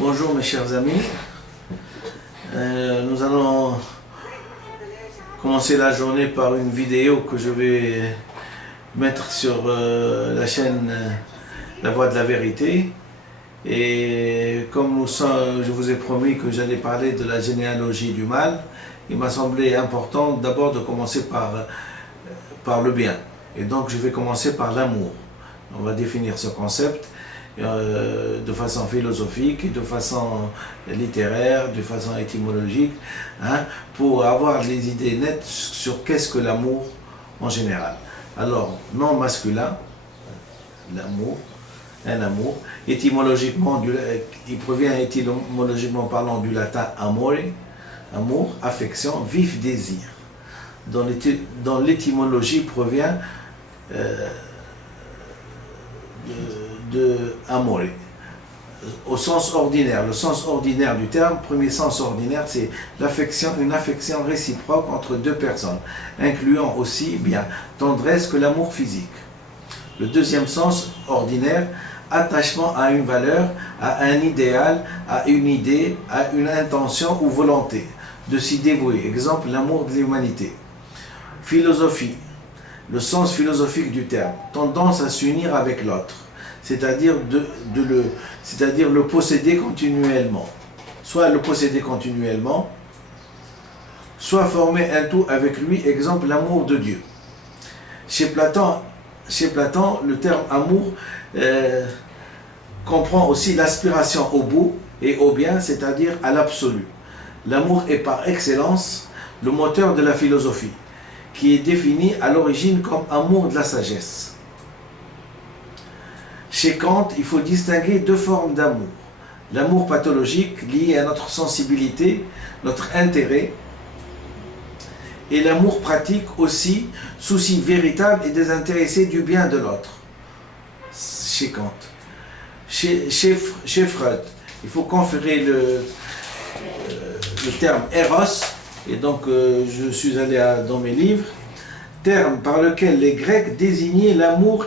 Bonjour mes chers amis. Nous allons commencer la journée par une vidéo que je vais mettre sur la chaîne La Voix de la Vérité. Et comme je vous ai promis que j'allais parler de la généalogie du mal, il m'a semblé important d'abord de commencer par le bien. Et donc je vais commencer par l'amour. On va définir ce concept de façon philosophique, et de façon littéraire, de façon étymologique, pour avoir les idées nettes sur qu'est-ce que l'amour en général. Alors, nom masculin, l'amour, un amour, étymologiquement, il provient étymologiquement parlant du latin amore, amour, affection, vif désir. Dans l'étymologie provient de amore, au sens ordinaire. Le sens ordinaire du terme, premier sens ordinaire, c'est l'affection, une affection réciproque entre deux personnes, incluant aussi bien tendresse que l'amour physique. Le deuxième sens ordinaire, attachement à une valeur, à un idéal, à une idée, à une intention ou volonté de s'y dévouer. Exemple, l'amour de l'humanité. Philosophie, le sens philosophique du terme, tendance à s'unir avec l'autre, c'est-à-dire le posséder continuellement. Soit le posséder continuellement, soit former un tout avec lui, exemple l'amour de Dieu. Chez Platon, le terme amour comprend aussi l'aspiration au beau et au bien, c'est-à-dire à l'absolu. L'amour est par excellence le moteur de la philosophie, qui est défini à l'origine comme amour de la sagesse. Chez Kant, il faut distinguer deux formes d'amour. L'amour pathologique, lié à notre sensibilité, notre intérêt, et l'amour pratique aussi, souci véritable et désintéressé du bien de l'autre. Chez Kant. Chez Freud, il faut conférer le terme Eros, et donc je suis allé dans mes livres, terme par lequel les Grecs désignaient l'amour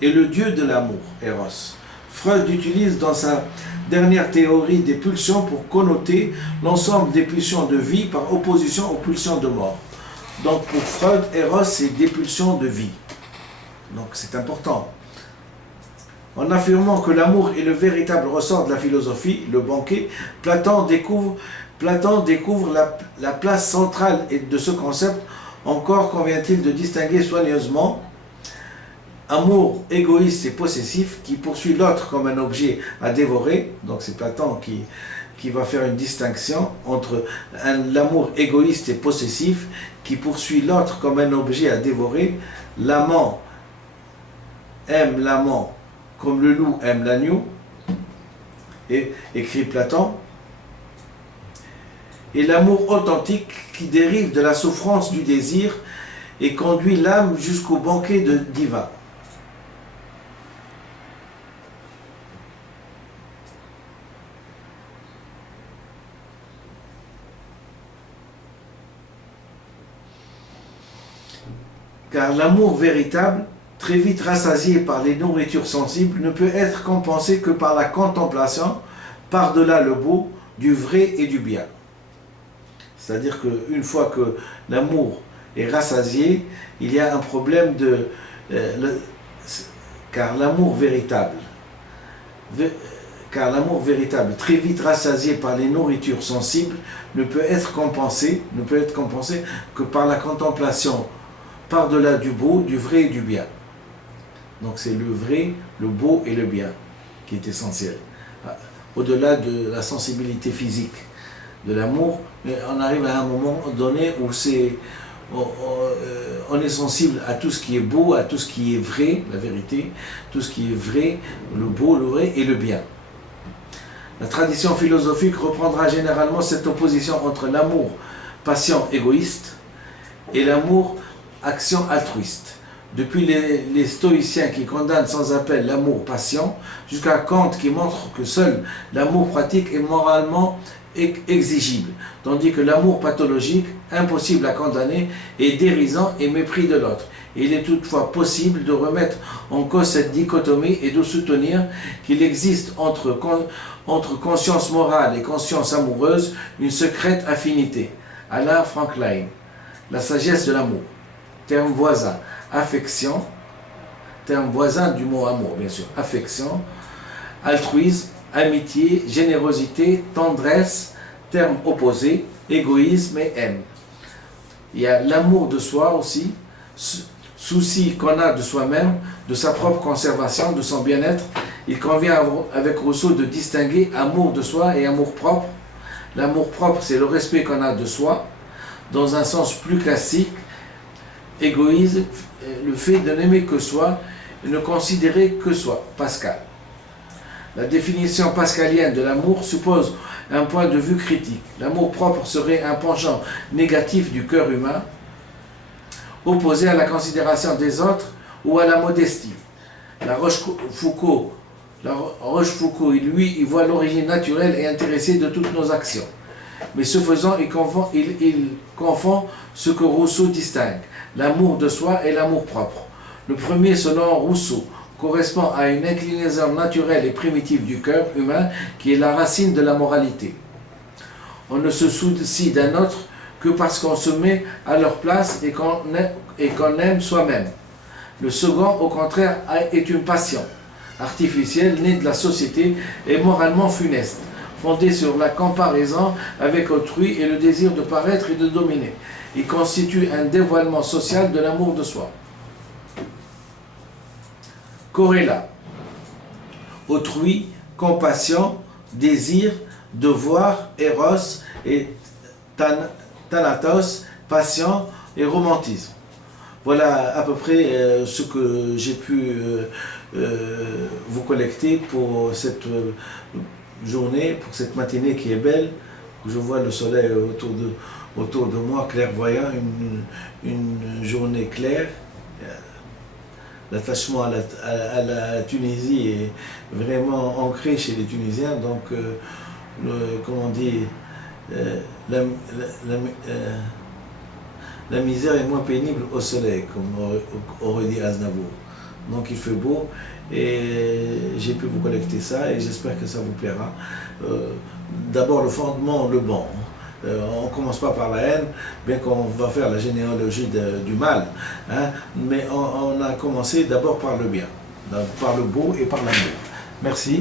et le dieu de l'amour, Eros. Freud l'utilise dans sa dernière théorie des pulsions pour connoter l'ensemble des pulsions de vie par opposition aux pulsions de mort. Donc pour Freud, Eros c'est des pulsions de vie. Donc c'est important. En affirmant que l'amour est le véritable ressort de la philosophie, le banquet, Platon découvre la place centrale de ce concept. Encore convient-il de distinguer soigneusement amour égoïste et possessif qui poursuit l'autre comme un objet à dévorer. Donc c'est Platon qui va faire une distinction entre l'amour égoïste et possessif qui poursuit l'autre comme un objet à dévorer. L'amant aime l'amant comme le loup aime l'agneau, écrit Platon. Et l'amour authentique qui dérive de la souffrance du désir et conduit l'âme jusqu'au banquet divin. Car l'amour véritable, très vite rassasié par les nourritures sensibles, ne peut être compensé que par la contemplation, par-delà le beau, du vrai et du bien. C'est-à-dire qu'une fois que l'amour est rassasié, il y a un problème car l'amour véritable, très vite rassasié par les nourritures sensibles, ne peut être compensé que par la contemplation par-delà du beau, du vrai et du bien. Donc c'est le vrai, le beau et le bien qui est essentiel. Au-delà de la sensibilité physique de l'amour, mais on arrive à un moment donné où on est sensible à tout ce qui est beau, à tout ce qui est vrai, la vérité, tout ce qui est vrai, le beau, le vrai et le bien. La tradition philosophique reprendra généralement cette opposition entre l'amour passion égoïste et l'amour action altruiste. Depuis les stoïciens qui condamnent sans appel l'amour passion, jusqu'à Kant qui montre que seul l'amour pratique est moralement exigible, tandis que l'amour pathologique, impossible à condamner, est dérisant et mépris de l'autre. Il est toutefois possible de remettre en cause cette dichotomie et de soutenir qu'il existe entre conscience morale et conscience amoureuse une secrète affinité. Alain Franklin, La sagesse de l'amour. Terme voisin, affection, terme voisin du mot amour, bien sûr, affection, altruisme, amitié, générosité, tendresse, terme opposé, égoïsme et haine. Il y a l'amour de soi aussi, souci qu'on a de soi-même, de sa propre conservation, de son bien-être. Il convient avec Rousseau de distinguer amour de soi et amour propre. L'amour propre, c'est le respect qu'on a de soi, dans un sens plus classique. Égoïsme, le fait de n'aimer que soi et ne considérer que soi. Pascal. La définition pascalienne de l'amour suppose un point de vue critique. L'amour propre serait un penchant négatif du cœur humain, opposé à la considération des autres ou à la modestie. La Rochefoucauld, lui, y voit l'origine naturelle et intéressée de toutes nos actions. Mais ce faisant, il confond ce que Rousseau distingue, l'amour de soi et l'amour propre. Le premier, selon Rousseau, correspond à une inclinaison naturelle et primitive du cœur humain qui est la racine de la moralité. On ne se soucie d'un autre que parce qu'on se met à leur place et qu'on aime soi-même. Le second, au contraire, est une passion artificielle née de la société et moralement funeste, fondée sur la comparaison avec autrui et le désir de paraître et de dominer. Il constitue un dévoilement social de l'amour de soi. Corrélat. Autrui, compassion, désir, devoir, éros et thanatos, passion et romantisme. Voilà à peu près ce que j'ai pu vous collecter pour cette journée, pour cette matinée qui est belle, où je vois le soleil autour de moi, clairvoyant, une journée claire. L'attachement à la Tunisie est vraiment ancré chez les Tunisiens, donc, comment on dit, la misère est moins pénible au soleil, comme aurait dit Aznavour. Donc il fait beau et j'ai pu vous collecter ça et j'espère que ça vous plaira. D'abord le fondement, le bon. On ne commence pas par la haine, bien qu'on va faire la généalogie du mal, hein, mais on a commencé d'abord par le bien, par le beau et par l'amour. Merci.